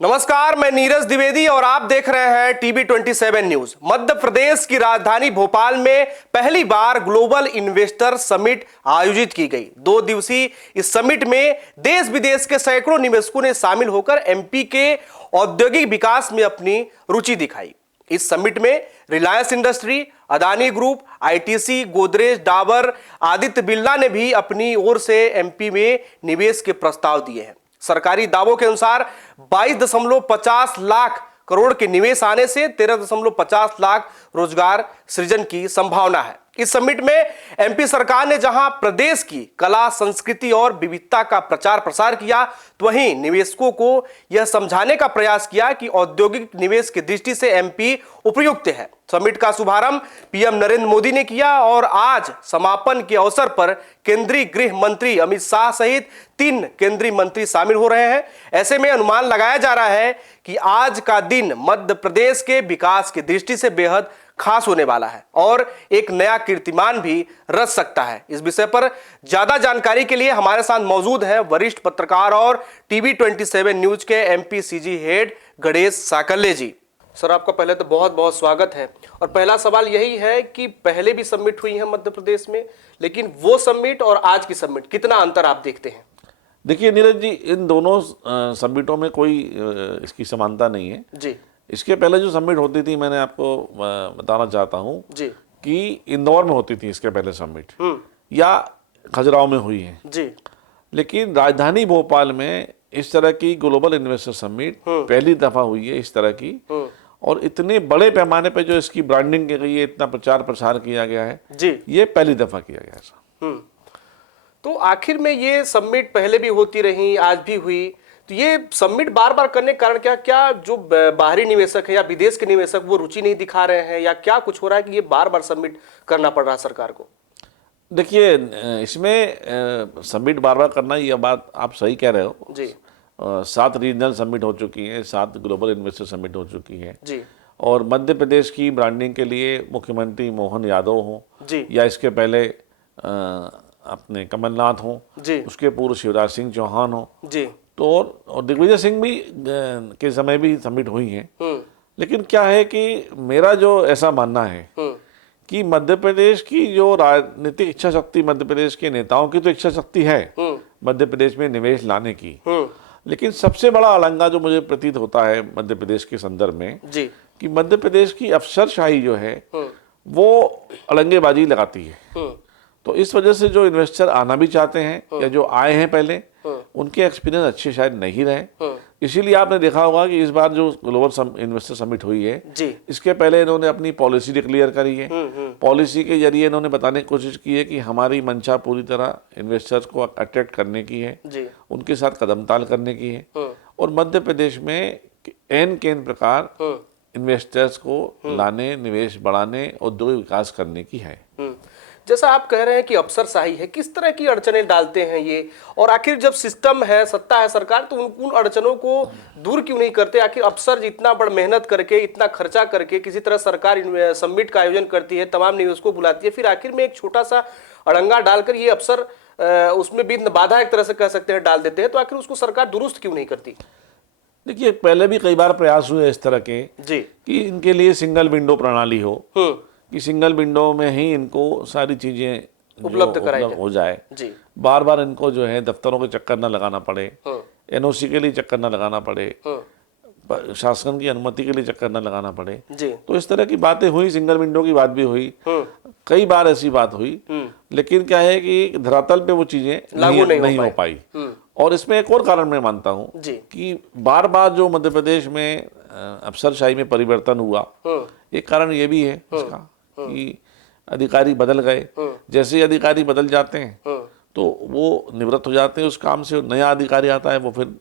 नमस्कार, मैं नीरज द्विवेदी और आप देख रहे हैं टीवी 27 न्यूज। मध्य प्रदेश की राजधानी भोपाल में पहली बार ग्लोबल इन्वेस्टर समिट आयोजित की गई। 2 दिवसीय इस समिट में देश विदेश के सैकड़ों निवेशकों ने शामिल होकर एमपी के औद्योगिक विकास में अपनी रुचि दिखाई। इस समिट में Reliance industry, Adani group, ITC, Godrej, Dabur, Aditya Birla ने भी अपनी ओर से एमपी में निवेश के प्रस्ताव दिए हैं। सरकारी दावों के अनुसार 22.50 लाख करोड़ के निवेश आने से 13.50 लाख रोजगार सृजन की संभावना है। इस समिट में एमपी सरकार ने जहां प्रदेश की कला, संस्कृति और विविधता का प्रचार प्रसार किया, तो वहीं निवेशकों को यह समझाने का प्रयास किया कि औद्योगिक निवेश की दृष्टि से एमपी उपयुक्त है। समिट का शुभारंभ पीएम नरेंद्र मोदी ने किया और आज समापन के अवसर पर केंद्रीय गृह मंत्री अमित शाह सहित 3 केंद्रीय मंत्री शामिल हो रहे हैं। ऐसे में अनुमान लगाया जा रहा है कि आज का दिन मध्य प्रदेश के विकास की दृष्टि से बेहद खास होने वाला है और एक नया कीर्तिमान भी रच सकता है। इस विषय पर ज्यादा जानकारी के लिए हमारे साथ मौजूद हैं वरिष्ठ पत्रकार और टीवी 27 न्यूज के एमपीसीजी हेड गणेश साकल्य जी। सर, आपका पहले तो बहुत बहुत स्वागत है। और पहला सवाल यही है कि पहले भी समिट हुई है मध्य प्रदेश में, लेकिन वो समिट और आज की समिट कितना अंतर आप देखते हैं? देखिए नीरज जी, इन दोनों समिटों में कोई इसकी समानता नहीं है जी। इसके पहले जो समिट होती थी, मैंने आपको बताना चाहता हूँ जी कि इंदौर में होती थी इसके पहले समिट, या खजुराहो में हुई है जी। लेकिन राजधानी भोपाल में इस तरह की ग्लोबल इन्वेस्टर समिट पहली दफा हुई है इस तरह की। और इतने बड़े पैमाने पे जो इसकी ब्रांडिंग की गई है, इतना प्रचार प्रसार किया गया है जी, ये पहली दफा किया गया है। तो आखिर में ये समिट पहले भी होती रही, आज भी हुई, तो ये समिट बार बार करने के कारण क्या जो बाहरी निवेशक है या विदेश के निवेशक वो रुचि नहीं दिखा रहे हैं, या क्या कुछ हो रहा है कि ये बार बार समिट करना पड़ रहा है सरकार को? देखिए, इसमें समिट बार बार करना, ये बात आप सही कह रहे हो जी। 7 रीजनल समिट हो चुकी है, 7 ग्लोबल इन्वेस्टर समिट हो चुकी है जी। और मध्य प्रदेश की ब्रांडिंग के लिए मुख्यमंत्री मोहन यादव हो जी, या इसके पहले अपने कमलनाथ हो जी, उसके पूर्व शिवराज सिंह चौहान हो जी, तो और दिग्विजय सिंह भी के समय भी समिट हुई है। लेकिन क्या है कि मेरा जो ऐसा मानना है कि मध्य प्रदेश की जो राजनीतिक इच्छा शक्ति, मध्य प्रदेश के नेताओं की तो इच्छा शक्ति है मध्य प्रदेश में निवेश लाने की, लेकिन सबसे बड़ा अड़ंगा जो मुझे प्रतीत होता है मध्य प्रदेश के संदर्भ में जी, कि मध्य प्रदेश की अफसरशाही जो है वो अड़ंगेबाजी लगाती है। तो इस वजह से जो इन्वेस्टर आना भी चाहते हैं या जो आए हैं पहले, उनके एक्सपीरियंस अच्छे शायद नहीं रहे। इसीलिए आपने देखा होगा कि इस बार जो ग्लोबल इन्वेस्टर समिट हुई है जी, इसके पहले इन्होंने अपनी पॉलिसी डिक्लेयर करी है। पॉलिसी के जरिए इन्होंने बताने की कोशिश की है कि हमारी मंशा पूरी तरह इन्वेस्टर्स को अट्रैक्ट करने की है जी, उनके साथ कदमताल करने की है और मध्य प्रदेश में एन प्रकार इन्वेस्टर्स को लाने, निवेश बढ़ाने, औद्योगिक विकास करने की है। जैसा आप कह रहे हैं कि अफसरशाही है, किस तरह की अड़चनें डालते हैं ये, और आखिर जब सिस्टम है, सत्ता है सरकार, तो उन अड़चनों को दूर क्यों नहीं करते? आखिर अफसर जितना बड़ मेहनत करके, इतना खर्चा करके किसी तरह सरकार समिट का आयोजन करती है, तमाम निवेशकों को बुलाती है, फिर आखिर में एक छोटा सा अड़ंगा डालकर ये अफसर उसमें विघ्न बाधा एक तरह से कह सकते हैं डाल देते हैं, तो आखिर उसको सरकार दुरुस्त क्यों नहीं करती? देखिए, पहले भी कई बार प्रयास हुए इस तरह के जी, कि इनके लिए सिंगल विंडो प्रणाली हो, कि सिंगल विंडो में ही इनको सारी चीजें उपलब्ध हो जाए जी, बार बार इनको जो है दफ्तरों के चक्कर न लगाना पड़े, एनओसी के लिए चक्कर न लगाना पड़े, शासन की अनुमति के लिए चक्कर न लगाना पड़े जी। तो इस तरह की बातें हुई, सिंगल विंडो की बात भी हुई, कई बार ऐसी बात हुई, लेकिन क्या है कि धरातल पे वो चीजें नहीं हो पाई। और इसमें एक और कारण मैं मानता हूँ कि बार बार जो मध्य प्रदेश में अफसरशाही में परिवर्तन हुआ, एक कारण ये भी है इसका कि अधिकारी बदल गए। जैसे ही अधिकारी बदल जाते हैं तो वो निवृत्त हो जाते हैं उस काम से, नया अधिकारी आता है, वो फिर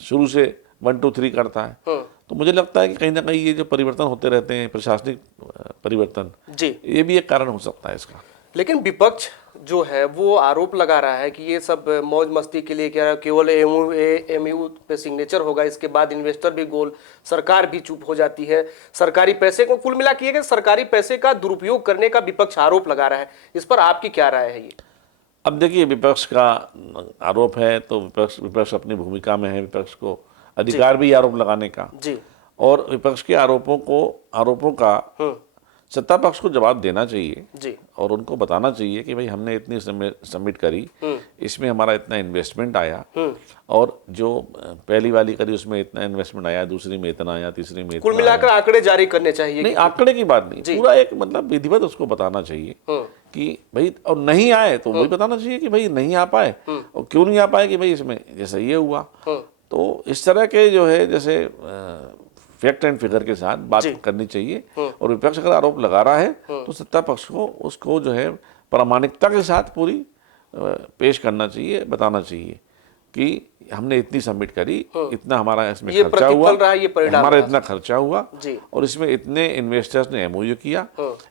शुरू से 1 2 3 करता है। तो मुझे लगता है कि कहीं ना कहीं ये जो परिवर्तन होते रहते हैं, प्रशासनिक परिवर्तन जी, ये भी एक कारण हो सकता है इसका। लेकिन विपक्ष जो है वो आरोप लगा रहा है कि ये सब मौज मस्ती के लिए क्या, केवल एमयू पे सिग्नेचर होगा, इसके बाद इन्वेस्टर भी गोल, सरकार भी चुप हो जाती है। सरकारी पैसे को कुल मिला के सरकारी पैसे का दुरुपयोग करने का विपक्ष आरोप लगा रहा है, इस पर आपकी क्या राय है? ये अब देखिए, विपक्ष का आरोप है तो विपक्ष अपनी भूमिका में है, विपक्ष को अधिकार भी आरोप लगाने का। जी। और विपक्ष के आरोपों का सत्ता पक्ष को जवाब देना चाहिए जी। और उनको बताना चाहिए कि भाई हमने इतनी सबमिट करी, इसमें हमारा इतना इन्वेस्टमेंट आया, और जो पहली वाली करी उसमें इतना इन्वेस्टमेंट आया, दूसरी में इतना आया, तीसरी में इतना कुल मिलाकर आंकड़े जारी करने चाहिए। नहीं, आंकड़े की बात नहीं, पूरा एक मतलब विधिवत उसको बताना चाहिए कि भाई, और नहीं आए तो वही बताना चाहिए कि भाई नहीं आ पाए और क्यों नहीं आ पाए, कि भाई इसमें जैसे ये हुआ। तो इस तरह के जो है जैसे फैक्ट एंड फिगर के साथ बात करनी चाहिए। और विपक्ष अगर आरोप लगा रहा है तो सत्ता पक्ष को उसको जो है प्रामाणिकता के साथ पूरी पेश करना चाहिए, बताना चाहिए कि हमने इतनी सबमिट करी, इतना हमारा इसमें खर्चा हुआ, हमारा इतना खर्चा हुआ, और इसमें इतने इन्वेस्टर्स ने एमओयू किया,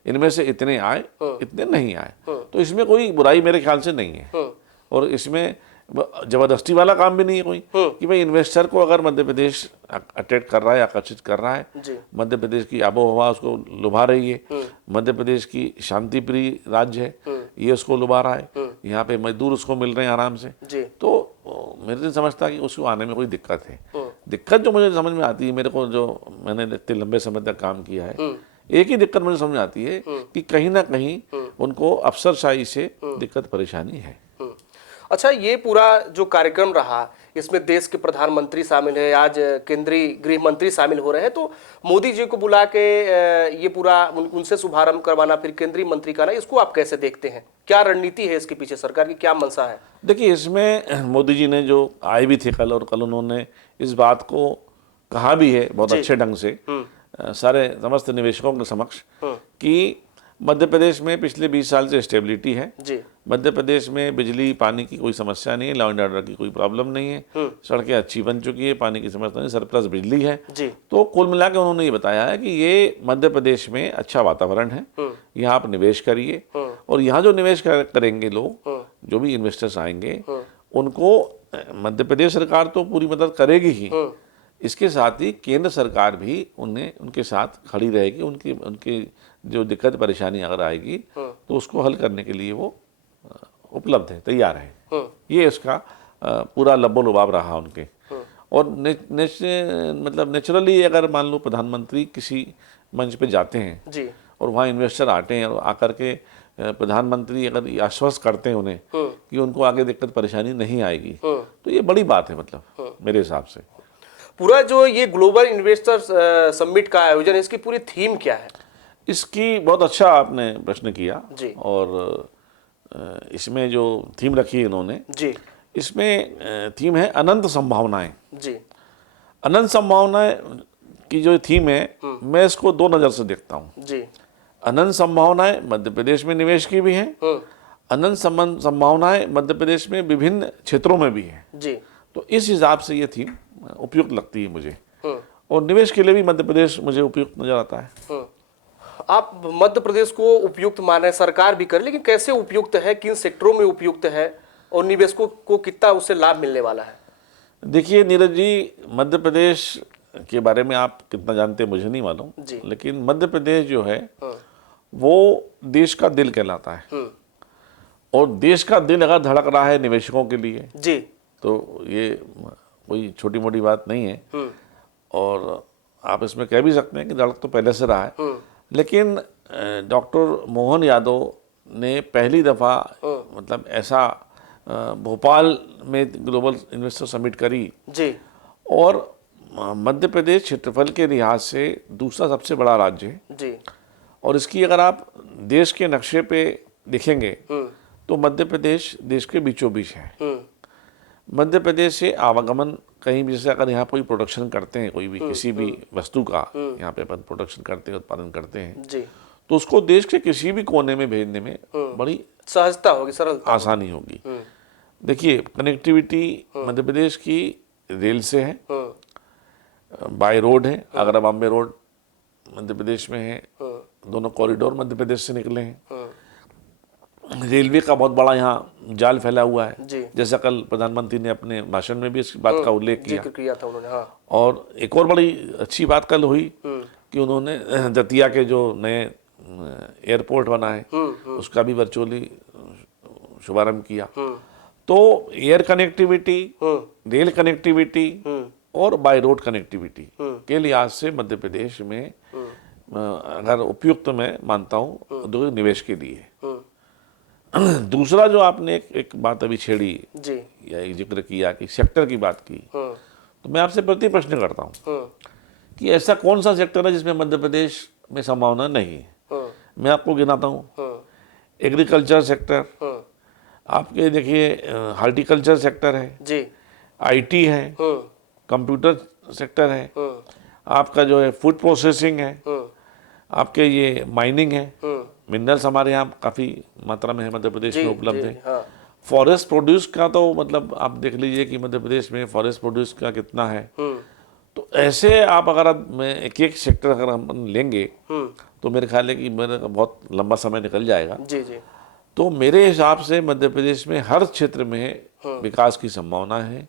इनमें से इतने आए, इतने नहीं आए। तो इसमें कोई बुराई मेरे ख्याल से नहीं है, और इसमें जबरदस्ती वाला काम भी नहीं है कोई कि भाई इन्वेस्टर को अगर मध्य प्रदेश अट्रैक्ट कर रहा है, आकर्षित कर रहा है, मध्य प्रदेश की आबोहवा उसको लुभा रही है, मध्य प्रदेश की शांति प्रिय राज्य है, ये उसको लुभा रहा है, यहाँ पे मजदूर उसको मिल रहे हैं आराम से, तो मेरे नहीं समझता कि उसको आने में कोई दिक्कत है। दिक्कत जो मुझे समझ में आती है, मेरे को जो मैंने इतने लंबे समय तक काम किया है, एक ही दिक्कत मुझे समझ में आती है कि कहीं ना कहीं उनको अफसरशाही से दिक्कत परेशानी है। अच्छा, ये पूरा जो कार्यक्रम रहा, इसमें देश के प्रधानमंत्री शामिल है, आज केंद्रीय गृह मंत्री शामिल हो रहे हैं, तो मोदी जी को बुला के ये पूरा उनसे शुभारंभ करवाना, फिर केंद्रीय मंत्री का ना, इसको आप कैसे देखते हैं? क्या रणनीति है इसके पीछे, सरकार की क्या मंशा है? देखिए, इसमें मोदी जी ने जो आए भी थे कल, और कल उन्होंने इस बात को कहा भी है बहुत अच्छे ढंग से सारे समस्त निवेशकों के समक्ष कि मध्य प्रदेश में पिछले 20 साल से स्टेबिलिटी है जी। मध्य प्रदेश में बिजली पानी की कोई समस्या नहीं है, लॉ एंड ऑर्डर की कोई प्रॉब्लम नहीं है, सड़कें अच्छी बन चुकी है, पानी की समस्या नहीं, सरप्लस बिजली है जी। तो कुल मिला के उन्होंने ये बताया है कि ये मध्य प्रदेश में अच्छा वातावरण है, यहाँ आप निवेश करिए, और यहाँ जो निवेश करेंगे लोग, जो भी इन्वेस्टर्स आएंगे, उनको मध्य प्रदेश सरकार तो पूरी मदद करेगी ही, इसके साथ ही केंद्र सरकार भी उनके साथ खड़ी रहेगी। उनकी जो दिक्कत परेशानी अगर आएगी तो उसको हल करने के लिए वो उपलब्ध है, तैयार है। ये इसका पूरा लब्बो-लुबाब रहा उनके। और मतलब नेचुरली अगर मान लो प्रधानमंत्री किसी मंच पे जाते हैं जी, और वहाँ इन्वेस्टर आते हैं और आकर के प्रधानमंत्री अगर आश्वस्त करते हैं उन्हें कि उनको आगे दिक्कत परेशानी नहीं आएगी, तो ये बड़ी बात है, मतलब मेरे हिसाब से। पूरा जो ये ग्लोबल इन्वेस्टर्स समिट का आयोजन है, इसकी पूरी थीम क्या है? इसकी बहुत अच्छा आपने प्रश्न किया जी। और इसमें जो थीम रखी है इन्होंने जी, इसमें थीम है अनंत संभावनाएं जी। अनंत संभावनाएं की जो थीम है, मैं इसको दो नज़र से देखता हूँ जी। अनंत संभावनाएं मध्य प्रदेश में निवेश की भी हैं, अनंत संभावनाएं मध्य प्रदेश में विभिन्न क्षेत्रों में भी हैं जी। तो इस हिसाब से ये थीम उपयुक्त लगती है मुझे, और निवेश के लिए भी मध्य प्रदेश मुझे उपयुक्त नजर आता है। आप मध्य प्रदेश को उपयुक्त माने, सरकार भी करे, लेकिन कैसे उपयुक्त है, किन सेक्टरों में उपयुक्त है, और निवेशकों को कितना उससे लाभ मिलने वाला है? देखिए नीरज जी, मध्य प्रदेश के बारे में आप कितना जानते हैं मुझे नहीं मालूम, लेकिन मध्य प्रदेश जो है वो देश का दिल कहलाता है, और देश का दिल अगर धड़क रहा है निवेशकों के लिए जी, तो ये कोई छोटी मोटी बात नहीं है। और आप इसमें कह भी सकते हैं कि धड़क तो पहले से रहा है, लेकिन डॉक्टर मोहन यादव ने पहली दफ़ा मतलब ऐसा भोपाल में ग्लोबल इन्वेस्टर समिट करी जी, और मध्य प्रदेश क्षेत्रफल के लिहाज से दूसरा सबसे बड़ा राज्य है जी, और इसकी अगर आप देश के नक्शे पे देखेंगे तो मध्य प्रदेश देश के बीचों बीच है। मध्य प्रदेश से आवागमन कहीं भी, जैसे अगर यहाँ कोई प्रोडक्शन करते हैं, कोई भी किसी भी वस्तु का यहाँ पे अपन प्रोडक्शन करते हैं, उत्पादन करते हैं जी, तो उसको देश के किसी भी कोने में भेजने में बड़ी सहजता होगी, सरलता, आसानी होगी। देखिए कनेक्टिविटी मध्य प्रदेश की रेल से है, बाय रोड है, आगरा बॉम्बे रोड मध्य प्रदेश में है, दोनों कॉरिडोर मध्य प्रदेश से निकले हैं। रेलवे का बहुत बड़ा यहाँ जाल फैला हुआ है, जैसा कल प्रधानमंत्री ने अपने भाषण में भी इस बात का उल्लेख किया था उन्होंने। हाँ। और एक और बड़ी अच्छी बात कल हुई कि उन्होंने दतिया के जो नए एयरपोर्ट बना है उसका भी वर्चुअली शुभारंभ किया। तो एयर कनेक्टिविटी, रेल कनेक्टिविटी और बाय रोड कनेक्टिविटी के लिहाज से मध्य प्रदेश में अगर उपयुक्त मैं मानता हूँ औद्योगिक निवेश के लिए। दूसरा जो आपने एक बात अभी छेड़ी जी या एक जिक्र किया कि सेक्टर की बात की, तो मैं आपसे प्रति प्रश्न करता हूँ कि ऐसा कौन सा सेक्टर है जिसमें मध्य प्रदेश में संभावना नहीं है। मैं आपको गिनाता हूँ, एग्रीकल्चर सेक्टर, आपके देखिए हार्टिकल्चर सेक्टर है जी, आईटी है, कंप्यूटर सेक्टर है, आपका जो है फूड प्रोसेसिंग है, आपके ये माइनिंग है, मिनरल्स हमारे यहाँ काफ़ी मात्रा में है मध्य प्रदेश में उपलब्ध है। हाँ, फॉरेस्ट प्रोड्यूस का तो मतलब आप देख लीजिए कि मध्य प्रदेश में फॉरेस्ट प्रोड्यूस का कितना है। तो ऐसे आप अगर एक एक सेक्टर अगर हम लेंगे तो मेरे ख्याल है कि मेरा बहुत लंबा समय निकल जाएगा। जी जी, तो मेरे हिसाब से मध्य प्रदेश में हर क्षेत्र में विकास की संभावना है,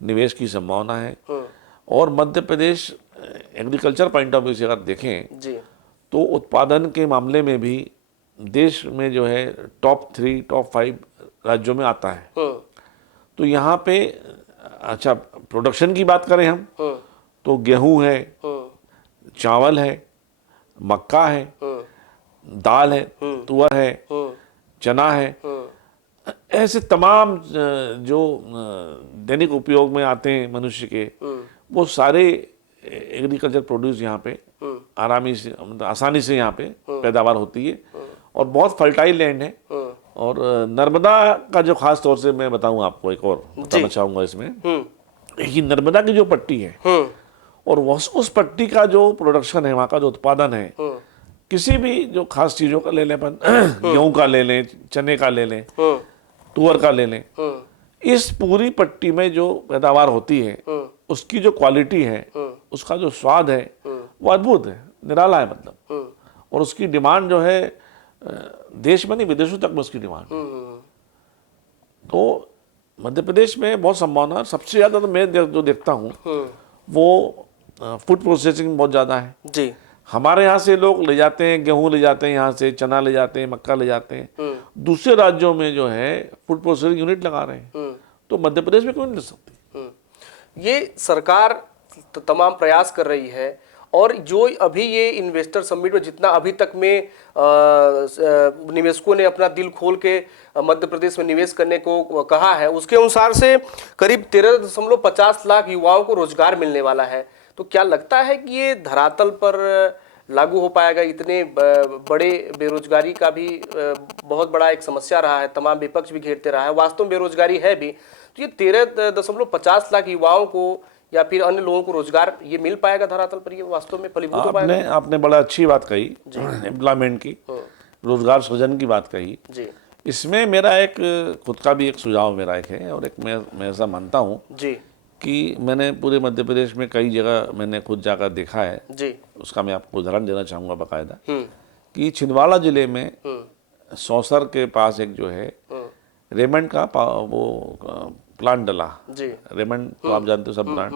निवेश की संभावना है। और Madhya Pradesh agriculture point of view से अगर देखें जी, तो उत्पादन के मामले में भी देश में जो है टॉप 3 टॉप 5 राज्यों में आता है। तो यहाँ पे अच्छा प्रोडक्शन की बात करें हम तो गेहूं है, चावल है, मक्का है, दाल है, तुअर है, चना है, ऐसे तमाम जो दैनिक उपयोग में आते हैं मनुष्य के, वो सारे एग्रीकल्चर प्रोड्यूस यहाँ पे आसानी से यहाँ पे पैदावार होती है। और बहुत फर्टाइल लैंड है। और नर्मदा का जो खास तौर से मैं बताऊं आपको, एक और बताना चाहूंगा इसमें कि नर्मदा की जो पट्टी है और उस पट्टी का जो प्रोडक्शन है, वहाँ का जो उत्पादन है, किसी भी जो खास चीज़ों का ले लें अपन, गेहूं का ले लें, चने का ले लें, तुअर का ले लें, इस पूरी पट्टी में जो पैदावार होती है उसकी जो क्वालिटी है, उसका जो स्वाद है वो अद्भुत है, निराला है मतलब। और उसकी डिमांड जो है देश में नहीं विदेशों तक में उसकी डिमांड है। तो मध्य प्रदेश में बहुत संभावना, सबसे ज़्यादा तो मैं जो देखता हूँ वो फूड प्रोसेसिंग में बहुत ज़्यादा है जी। हमारे यहाँ से लोग ले जाते हैं, गेहूं ले जाते हैं, यहाँ से चना ले जाते हैं, मक्का ले जाते हैं, दूसरे राज्यों में जो है फूड प्रोसेसिंग यूनिट लगा रहे हैं। तो मध्य प्रदेश में क्यों नहीं ले सकती? ये सरकार तमाम प्रयास कर रही है। और जो अभी ये इन्वेस्टर समिट में जितना अभी तक में निवेशकों ने अपना दिल खोल के मध्य प्रदेश में निवेश करने को कहा है, उसके अनुसार से करीब 13.50 लाख युवाओं को रोजगार मिलने वाला है। तो क्या लगता है कि ये धरातल पर लागू हो पाएगा? इतने बड़े बेरोजगारी का भी बहुत बड़ा एक समस्या रहा है, तमाम विपक्ष भी घेरते रहा है, वास्तव में बेरोजगारी है भी। तो ये 13.50 लाख युवाओं को या फिर अन्य लोगों को रोजगार ये मिल पाएगा धरातल पर? ये वास्तव में फलीभूत हो पाएगा? आपने बड़ा अच्छी बात कही, एम्प्लॉयमेंट की, रोजगार सृजन की बात कही जी। इसमें मेरा एक खुद का भी एक सुझाव मेरा एक है, और एक मैं ऐसा मानता हूँ जी कि मैंने पूरे मध्य प्रदेश में कई जगह मैंने खुद जाकर देखा है जी। उसका मैं आपको उदाहरण देना चाहूँगा बाकायदा कि छिंदवाड़ा जिले में सौसर के पास एक जो है रेमंड का वो प्लांट डला जी। रेमंड तो आप जानते हो सब ब्रांड,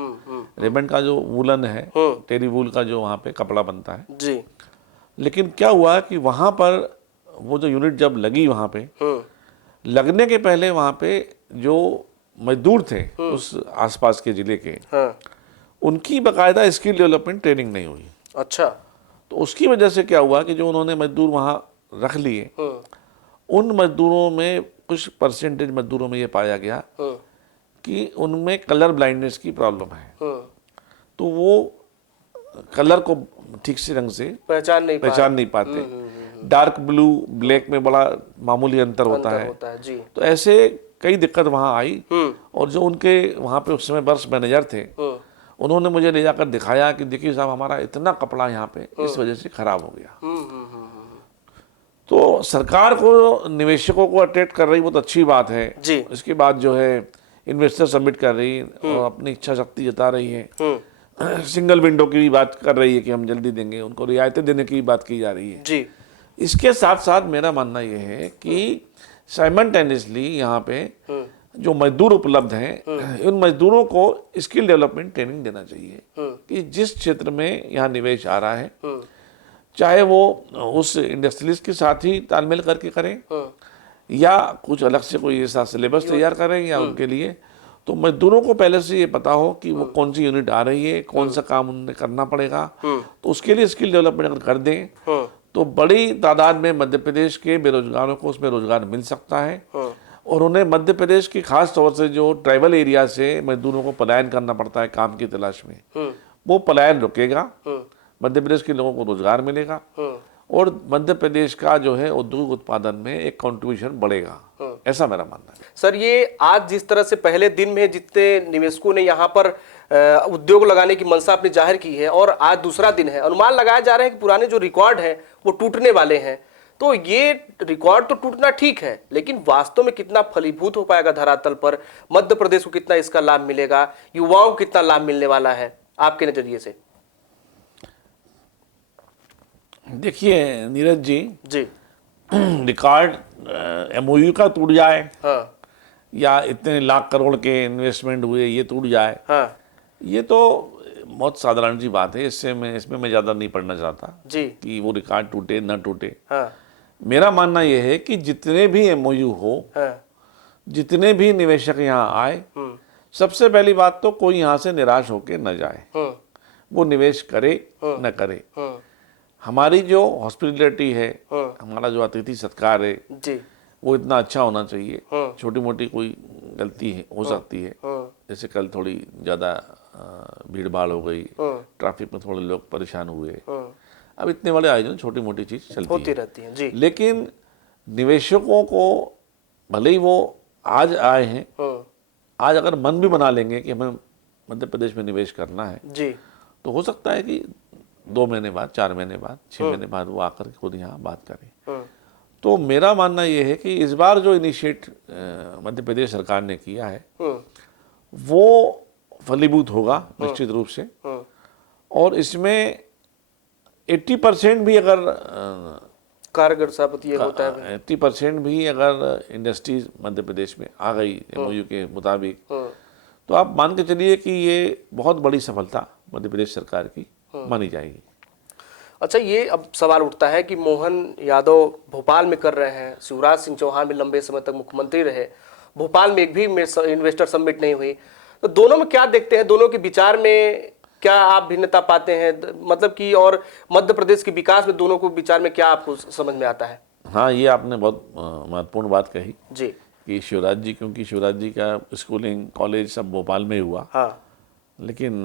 रेमंड का जो वूलन है, टेरी वूल का जो वहाँ पे कपड़ा बनता है जी। लेकिन क्या हुआ कि वहाँ पर वो जो यूनिट जब लगी, वहाँ पे लगने के पहले वहाँ पे जो मजदूर थे उस आसपास के जिले के, उनकी बाकायदा स्किल डेवलपमेंट ट्रेनिंग नहीं हुई। अच्छा। तो उसकी वजह से क्या हुआ कि जो उन्होंने मजदूर वहाँ रख लिए, उन मजदूरों में कुछ परसेंटेज मजदूरों में ये पाया गया कि उनमें कलर ब्लाइंडनेस की प्रॉब्लम है। तो वो कलर को ठीक से ढंग से पहचान नहीं पाते। डार्क ब्लू ब्लैक में बड़ा मामूली अंतर होता है जी। तो ऐसे कई दिक्कत वहाँ आई। और जो उनके वहाँ पे उस समय वर्ष मैनेजर थे, उन्होंने मुझे ले जाकर दिखाया कि देखिए साहब, हमारा इतना कपड़ा यहाँ पे इस वजह से खराब हो गया। तो सरकार को निवेशकों को अट्रैक्ट कर रही, बहुत अच्छी बात है जी। इसके बाद जो है इन्वेस्टर समिट कर रही और अपनी इच्छा शक्ति जता रही है। सिंगल विंडो की भी बात कर रही है कि हम जल्दी देंगे, उनको रियायतें देने की भी बात की जा रही है जी। इसके साथ साथ मेरा मानना यह है कि साइमल्टेनियसली यहाँ पे जो मजदूर उपलब्ध हैं, उन मजदूरों को स्किल डेवलपमेंट ट्रेनिंग देना चाहिए कि जिस क्षेत्र में यहाँ निवेश आ रहा है, चाहे वो उस इंडस्ट्रियलिस्ट के साथ ही तालमेल करके करें या कुछ अलग से कोई ऐसा सिलेबस तैयार करें या उनके लिए, तो मजदूरों को पहले से ये पता हो कि वो कौन सी यूनिट आ रही है, कौन सा काम उन्हें करना पड़ेगा, तो उसके लिए स्किल डेवलपमेंट अगर कर दें तो बड़ी तादाद में मध्य प्रदेश के बेरोजगारों को उसमें रोजगार मिल सकता है। और उन्हें मध्य प्रदेश की खास तौर से जो ट्राइबल एरिया से मजदूरों को पलायन करना पड़ता है काम की तलाश में, वो पलायन रुकेगा, मध्य प्रदेश के लोगों को रोजगार मिलेगा और मध्य प्रदेश का जो है उद्योग उत्पादन में एक कंट्रीब्यूशन बढ़ेगा, ऐसा मेरा मानना है। सर, ये आज जिस तरह से पहले दिन में जितने निवेशकों ने यहाँ पर उद्योग लगाने की मंशा अपनी जाहिर की है और आज दूसरा दिन है, अनुमान लगाया जा रहा है कि पुराने जो रिकॉर्ड हैं वो टूटने वाले हैं। तो ये रिकॉर्ड तो टूटना ठीक है, लेकिन वास्तव में कितना फलीभूत हो पाएगा धरातल पर, मध्य प्रदेश को कितना इसका लाभ मिलेगा, युवाओं को कितना लाभ मिलने वाला है आपके नजरिए से? देखिए नीरज जी, रिकॉर्ड एमओयू का टूट जाए, हाँ, या इतने लाख करोड़ के इन्वेस्टमेंट हुए ये टूट जाए, हाँ, ये तो बहुत साधारण सी बात है। इसमें मैं ज़्यादा नहीं पढ़ना चाहता जी कि वो रिकॉर्ड टूटे ना टूटे। हाँ, मेरा मानना ये है कि जितने भी एमओयू हो, हाँ, जितने भी निवेशक यहाँ आए, सबसे पहली बात तो कोई यहाँ से निराश होके न जाए, वो निवेश करे न करे। हमारी जो हॉस्पिटलिटी है, हमारा जो अतिथि सत्कार है जी, वो इतना अच्छा होना चाहिए। छोटी मोटी कोई गलती हो सकती है, जैसे कल थोड़ी ज़्यादा भीड़ भाड़ हो गई, ट्रैफिक में थोड़े लोग परेशान हुए, अब इतने बड़े आयोजन छोटी मोटी चीज़ चलती होती रहती है जी। लेकिन निवेशकों को भले ही वो आज आए हैं, आज अगर मन भी बना लेंगे कि हमें मध्य प्रदेश में निवेश करना है जी, तो हो सकता है कि 2 महीने बाद, 4 महीने बाद, 6 महीने बाद वो आकर खुद यहाँ बात करें। तो मेरा मानना ये है कि इस बार जो इनिशिएट मध्य प्रदेश सरकार ने किया है वो फलीभूत होगा निश्चित रूप से। और इसमें 80% भी अगर कारगर साबित ये होता है, 80% भी अगर इंडस्ट्रीज मध्य प्रदेश में आ गई एमओयू के मुताबिक, तो आप मान के चलिए कि ये बहुत बड़ी सफलता मध्य प्रदेश सरकार की मानी जाएगी। अच्छा, ये अब सवाल उठता है कि मोहन यादव भोपाल में कर रहे हैं, शिवराज सिंह चौहान भी लंबे समय तक मुख्यमंत्री रहे, भोपाल में एक भी इन्वेस्टर समिट नहीं हुई, तो दोनों में क्या देखते हैं, दोनों के विचार में क्या आप भिन्नता पाते हैं, मतलब कि और मध्य प्रदेश के विकास में दोनों को विचार में क्या आपको समझ में आता है? हाँ, ये आपने बहुत महत्वपूर्ण बात कही जी कि शिवराज जी, क्योंकि शिवराज जी का स्कूलिंग कॉलेज सब भोपाल में हुआ, हाँ, लेकिन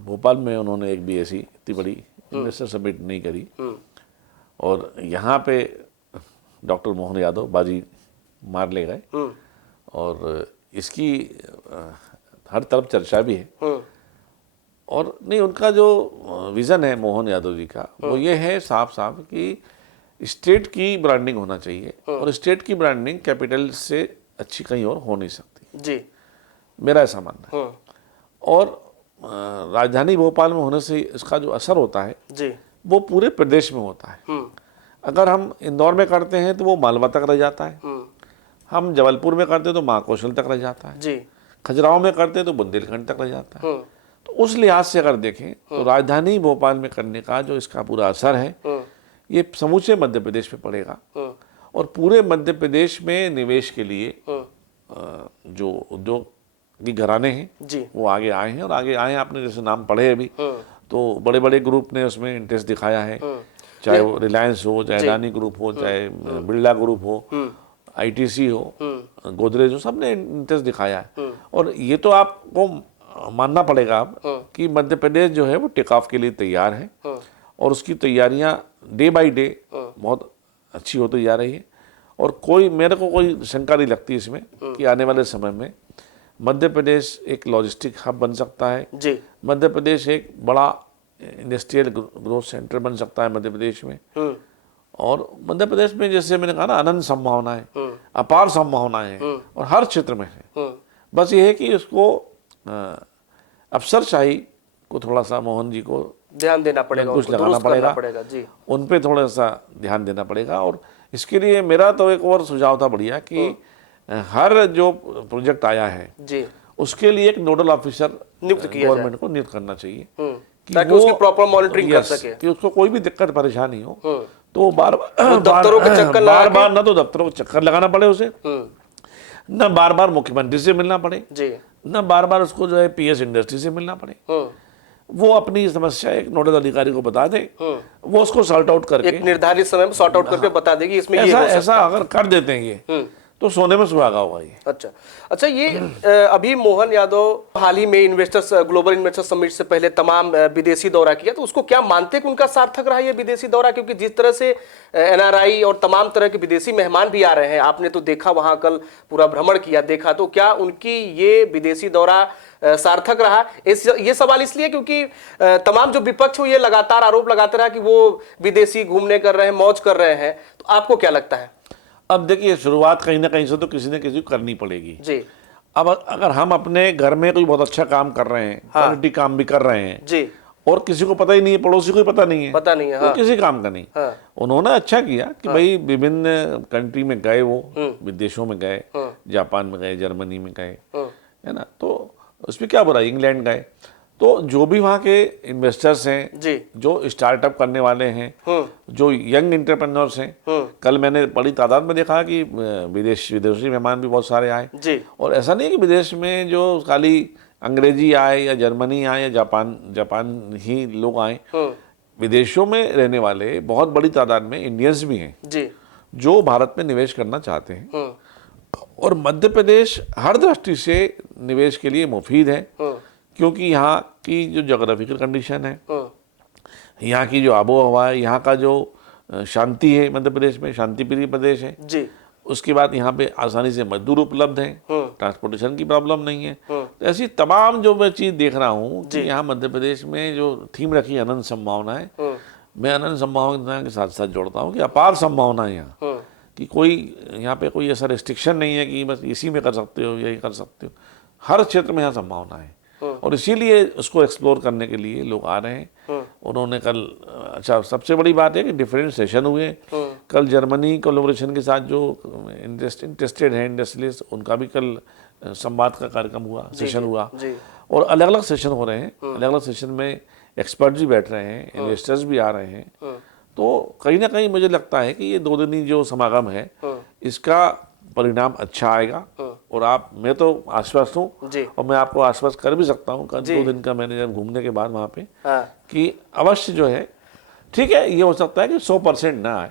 भोपाल में उन्होंने एक भी ऐसी इतनी बड़ी इन्वेस्टर समिट नहीं करी। और यहाँ पे डॉक्टर मोहन यादव बाजी मार ले गए और इसकी हर तरफ चर्चा भी है। और नहीं, उनका जो विज़न है मोहन यादव जी का, वो ये है साफ साफ कि स्टेट की ब्रांडिंग होना चाहिए और स्टेट की ब्रांडिंग कैपिटल से अच्छी कहीं और हो नहीं सकती जी, मेरा ऐसा मानना है। और राजधानी भोपाल में होने से इसका जो असर होता है जी, वो पूरे प्रदेश में होता है। अगर हम इंदौर में करते हैं तो वो मालवा तक रह जाता है, हम जबलपुर में करते हैं तो महाकौशल तक रह जाता है जी, खजुराहो में करते हैं तो बुंदेलखंड तक रह जाता है। तो उस लिहाज से अगर देखें तो राजधानी भोपाल में करने का जो इसका पूरा असर है ये समूचे मध्य प्रदेश पे पड़ेगा। और पूरे मध्य प्रदेश में निवेश के लिए जो उद्योग की घराने हैं जी, वो आगे आए हैं और आगे आए हैं। आपने जैसे नाम पढ़े अभी, तो बड़े बड़े ग्रुप ने उसमें इंटरेस्ट दिखाया है, चाहे वो रिलायंस हो, चाहे अडानी ग्रुप हो, चाहे बिरला ग्रुप हो, आईटीसी हो, गोदरेज हो, सब ने इंटरेस्ट दिखाया है। और ये तो आपको मानना पड़ेगा अब कि मध्य प्रदेश जो है वो टेक ऑफ के लिए तैयार है और उसकी तैयारियां डे बाय डे बहुत अच्छी होती जा रही है। और मेरे को कोई शंका नहीं लगती इसमें कि आने वाले समय में मध्य प्रदेश एक लॉजिस्टिक हब बन सकता है जी, मध्य प्रदेश एक बड़ा इंडस्ट्रियल ग्रोथ सेंटर बन सकता है मध्य प्रदेश में। और मध्य प्रदेश में जैसे मैंने कहा ना, अनंत संभावनाएं, अपार संभावनाएं हैं और हर क्षेत्र में है। बस ये है कि उसको अफसरशाही को थोड़ा सा मोहन जी को ध्यान देना पड़ेगा, कुछ लगाना पड़ेगा जी, उन पे थोड़ा सा ध्यान देना पड़ेगा। और इसके लिए मेरा तो एक और सुझाव था बढ़िया कि हर जो प्रोजेक्ट आया है जी, उसके लिए एक नोडल ऑफिसर नियुक्त किया गवर्नमेंट को नियुक्त करना चाहिए ताकि उसकी प्रॉपर मॉनिटरिंग कर सके, कि उसको कोई भी दिक्कत परेशानी हो तो बार बार ना तो दफ्तरों को चक्कर लगाना पड़े उसे, न बार बार मुख्यमंत्री से मिलना पड़े जी, ना बार बार उसको जो है पीएस इंडस्ट्री से मिलना पड़े। वो अपनी समस्या एक नोडल अधिकारी को बता दे, वो उसको सॉर्ट आउट करके एक निर्धारित समय में सॉर्ट आउट करके बता देगी इसमें ये हो सकता है। ऐसा अगर कर देते हैं ये तो सोने में सुहागा होगा ये। अच्छा, ये अभी मोहन यादव हाल ही में ग्लोबल इन्वेस्टर समिट से पहले तमाम विदेशी दौरा किया, तो उसको क्या मानते हैं कि उनका सार्थक रहा ये विदेशी दौरा? क्योंकि जिस तरह से एनआरआई और तमाम तरह के विदेशी मेहमान भी आ रहे हैं, आपने तो देखा वहां कल पूरा भ्रमण किया, देखा, तो क्या उनकी ये विदेशी दौरा सार्थक रहा? ये सवाल इसलिए क्योंकि तमाम जो विपक्ष हो ये लगातार आरोप लगाते रहा कि वो विदेशी घूमने कर रहे हैं, मौज कर रहे हैं, तो आपको क्या लगता है? अब देखिए, शुरुआत कहीं ना कहीं से तो किसी न किसी को करनी पड़ेगी जी। अब अगर हम अपने घर में कोई बहुत अच्छा काम कर रहे हैं, क्वालिटी काम भी कर रहे हैं जी, और किसी को पता ही नहीं है, पड़ोसी को पता नहीं है, हाँ। किसी काम का नहीं। उन्होंने अच्छा किया कि भाई विभिन्न कंट्री में गए, वो विदेशों में गए, जापान में गए, जर्मनी में गए, है ना, तो उसमें क्या बुराई, इंग्लैंड गए, तो जो भी वहाँ के इन्वेस्टर्स हैं जी, जो स्टार्टअप करने वाले हैं, जो यंग एंटरप्रेन्योर्स हैं, कल मैंने बड़ी तादाद में देखा कि विदेशी मेहमान भी बहुत सारे आए जी। और ऐसा नहीं है कि विदेश में जो खाली अंग्रेजी आए या जर्मनी आए या जापान ही लोग आए, विदेशों में रहने वाले बहुत बड़ी तादाद में इंडियंस भी हैं जी, जो भारत में निवेश करना चाहते हैं। और मध्य प्रदेश हर दृष्टि से निवेश के लिए मुफीद है, क्योंकि यहाँ की जो जोग्राफिकल कंडीशन है, यहाँ की जो आबो हवा है, यहाँ का जो शांति है, मध्य प्रदेश में शांति प्रिय प्रदेश है जी। उसके बाद यहाँ पे आसानी से मजदूर उपलब्ध हैं, ट्रांसपोर्टेशन की प्रॉब्लम नहीं है। तो ऐसी तमाम जो मैं चीज़ देख रहा हूँ कि यहाँ मध्य प्रदेश में जो थीम रखी है अनंत संभावनाएं, मैं अनंत संभावना के साथ साथ जोड़ता हूँ कि अपार संभावना है यहाँ, कि कोई यहाँ पे कोई ऐसा रिस्ट्रिक्शन नहीं है कि बस इसी में कर सकते हो, यही कर सकते हो, हर क्षेत्र में यहाँ संभावना है और इसीलिए उसको एक्सप्लोर करने के लिए लोग आ रहे हैं। उन्होंने कल, अच्छा सबसे बड़ी बात है कि डिफरेंट सेशन हुए कल, जर्मनी कोलैबोरेशन के साथ जो इंटरेस्टेड हैं इंडस्ट्रियलिस्ट, उनका भी कल संवाद का कार्यक्रम हुआ, सेशन हुआ और अलग अलग सेशन हो रहे हैं। अलग अलग सेशन में एक्सपर्ट भी बैठ रहे हैं, इन्वेस्टर्स भी आ रहे हैं, तो कहीं ना कहीं मुझे लगता है कि ये 2 दिनी जो समागम है इसका परिणाम अच्छा आएगा और मैं तो आश्वस्त हूँ और मैं आपको आश्वस्त कर भी सकता हूँ 2 दिन का मैंने जब घूमने के बाद वहाँ पे कि अवश्य जो है, ठीक है, ये हो सकता है कि 100% ना आए,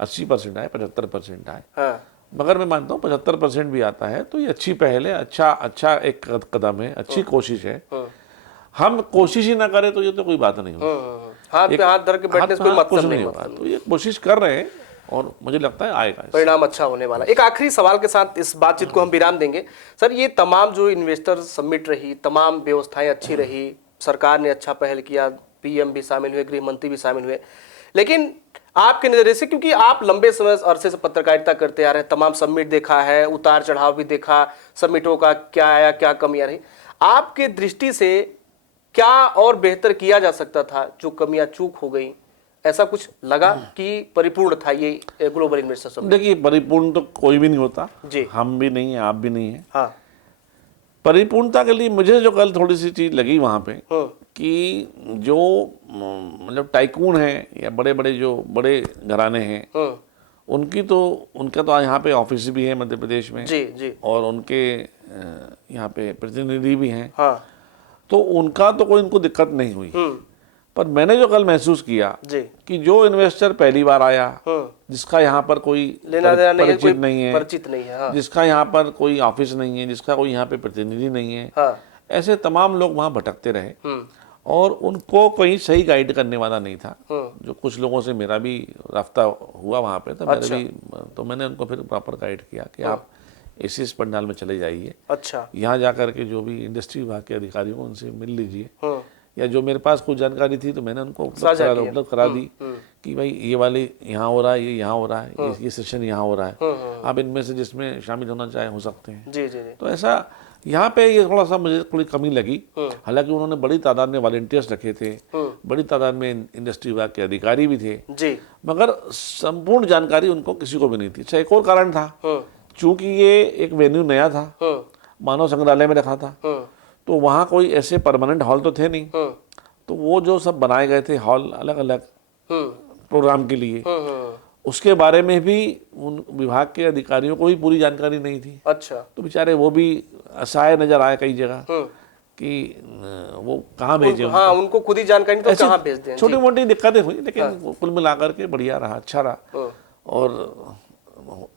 80% आए, 75% आए, मगर मैं मानता हूँ 75% भी आता है तो ये अच्छी पहल है, अच्छा एक कदम है, अच्छी कोशिश है। हम कोशिश ही ना करें तो ये तो कोई बात नहीं होगी, हाथ पे हाथ धर के बैठने से कोई मतलब नहीं होगा। तो ये कोशिश कर रहे हैं और मुझे लगता है आएगा, परिणाम अच्छा होने वाला। एक आखिरी सवाल के साथ इस बातचीत को हम विराम देंगे। सर, ये तमाम जो इन्वेस्टर समिट रही, तमाम व्यवस्थाएं अच्छी रही, सरकार ने अच्छा पहल किया, पीएम भी शामिल हुए, गृह मंत्री भी शामिल हुए, लेकिन आपके नजरिए से, क्योंकि आप लंबे समय अरसे से पत्रकारिता करते आ रहे हैं, तमाम समिट देखा है, उतार चढ़ाव भी देखा, समिटों का क्या आया, क्या कमियां रही, आपके दृष्टि से क्या और बेहतर किया जा सकता था? जो कमियां चूक हो गई, ऐसा कुछ लगा कि परिपूर्ण था ये ग्लोबल इन्वेस्टर समिट? देखिए, परिपूर्ण तो कोई भी नहीं होता जी, हम भी नहीं है, आप भी नहीं है। हाँ। परिपूर्णता के लिए मुझे जो कल थोड़ी सी चीज लगी वहां पे कि जो मतलब टाइकून हैं या बड़े घराने हैं, उनका तो यहाँ पे ऑफिस भी है मध्य प्रदेश में जी, जी, और उनके यहाँ पे प्रतिनिधि भी हैं, हाँ, तो उनका तो कोई इनको दिक्कत नहीं हुई। पर मैंने जो कल महसूस किया कि जो इन्वेस्टर पहली बार आया, जिसका यहाँ पर कोई परिचित नहीं है, जिसका यहाँ पर कोई ऑफिस नहीं है, जिसका कोई यहाँ पे प्रतिनिधि नहीं है, ऐसे तमाम लोग वहाँ भटकते रहे और उनको कोई सही गाइड करने वाला नहीं था। जो कुछ लोगों से मेरा भी रास्ता हुआ वहाँ पे, तो मैंने उनको फिर प्रॉपर गाइड किया कि आप इस पंडाल में चले जाइए, यहाँ जाकर के जो भी इंडस्ट्री विभाग के अधिकारियों को उनसे मिल लीजिए, या जो मेरे पास कुछ जानकारी थी तो मैंने उनको उपलब्ध करा दी कि भाई ये वाले यहाँ हो रहा है, ये यहाँ हो रहा है, ये सेशन यहाँ हो रहा है, आप इनमें से जिसमें शामिल होना चाहे हो सकते हैं। जी, जी, जी। तो ऐसा यहाँ पे ये थोड़ा सा मुझे थोड़ी कमी लगी। हालांकि उन्होंने बड़ी तादाद में वॉलंटियर्स रखे थे, बड़ी तादाद में इंडस्ट्री विभाग के अधिकारी भी थे, मगर संपूर्ण जानकारी उनको किसी को भी नहीं थी। अच्छा, एक और कारण था, चूंकि ये एक वेन्यू नया था, मानव संग्रहालय में रखा था, तो वहाँ कोई ऐसे परमानेंट हॉल तो थे नहीं, तो वो जो सब बनाए गए थे हॉल अलग अलग प्रोग्राम के लिए, उसके बारे में भी उन विभाग के अधिकारियों को भी पूरी जानकारी नहीं थी। अच्छा। तो बेचारे वो भी असहाय नजर आए कई जगह कि वो कहाँ भेजे। हाँ, उनको खुद ही जानकारी तो कहाँ भेज दें। छोटी मोटी दिक्कतें हुई, लेकिन कुल मिलाकर के बढ़िया रहा, अच्छा रहा। और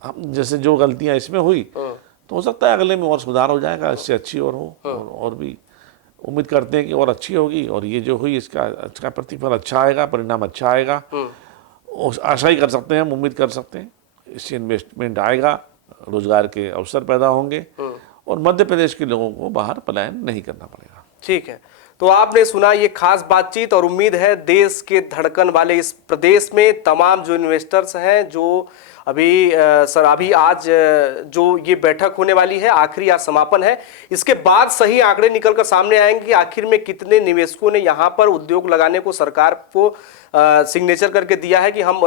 हम जैसे जो गलतियां इसमें हुई तो हो सकता है अगले में और सुधार हो जाएगा, इससे अच्छी और हो, और भी उम्मीद करते हैं कि और अच्छी होगी। और ये जो हुई इसका प्रतिफल अच्छा आएगा, परिणाम अच्छा आएगा, आशा ही कर सकते हैं, हम उम्मीद कर सकते हैं इससे इन्वेस्टमेंट आएगा, रोजगार के अवसर पैदा होंगे और मध्य प्रदेश के लोगों को बाहर पलायन नहीं करना पड़ेगा। ठीक है, तो आपने सुना ये खास बातचीत, और उम्मीद है देश के धड़कन वाले इस प्रदेश में तमाम जो इन्वेस्टर्स हैं, जो अभी आज जो ये बैठक होने वाली है, आखिरी आज समापन है, इसके बाद सही आंकड़े निकलकर सामने आएंगे कि आखिर में कितने निवेशकों ने यहाँ पर उद्योग लगाने को सरकार को सिग्नेचर करके दिया है कि हम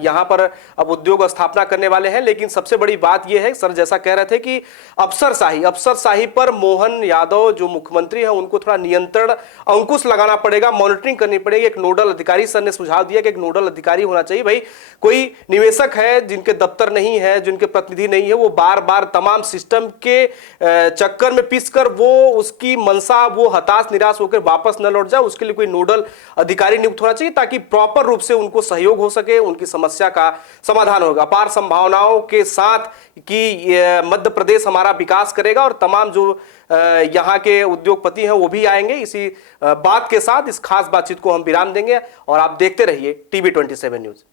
यहाँ पर अब उद्योग स्थापना करने वाले हैं। लेकिन सबसे बड़ी बात यह है, सर जैसा कह रहे थे कि अफसरशाही पर मोहन यादव जो मुख्यमंत्री हैं उनको थोड़ा नियंत्रण अंकुश लगाना पड़ेगा, मॉनिटरिंग करनी पड़ेगी। एक नोडल अधिकारी, सर ने सुझाव दिया कि एक नोडल अधिकारी होना चाहिए। भाई कोई निवेशक है जिनके दफ्तर नहीं है, जिनके प्रतिनिधि नहीं है, वो बार बार तमाम सिस्टम के चक्कर में पिसकर वो उसकी मंशा, वो हताश निराश होकर वापस न लौट जाए, उसके लिए कोई नोडल अधिकारी नियुक्त होना चाहिए ताकि प्रॉपर रूप से उनको सहयोग हो सके, उनकी समस्या का समाधान होगा। अपार संभावनाओं के साथ कि मध्य प्रदेश हमारा विकास करेगा और तमाम जो यहाँ के उद्योगपति हैं वो भी आएंगे। इसी बात के साथ इस खास बातचीत को हम विराम देंगे और आप देखते रहिए TV 27 न्यूज।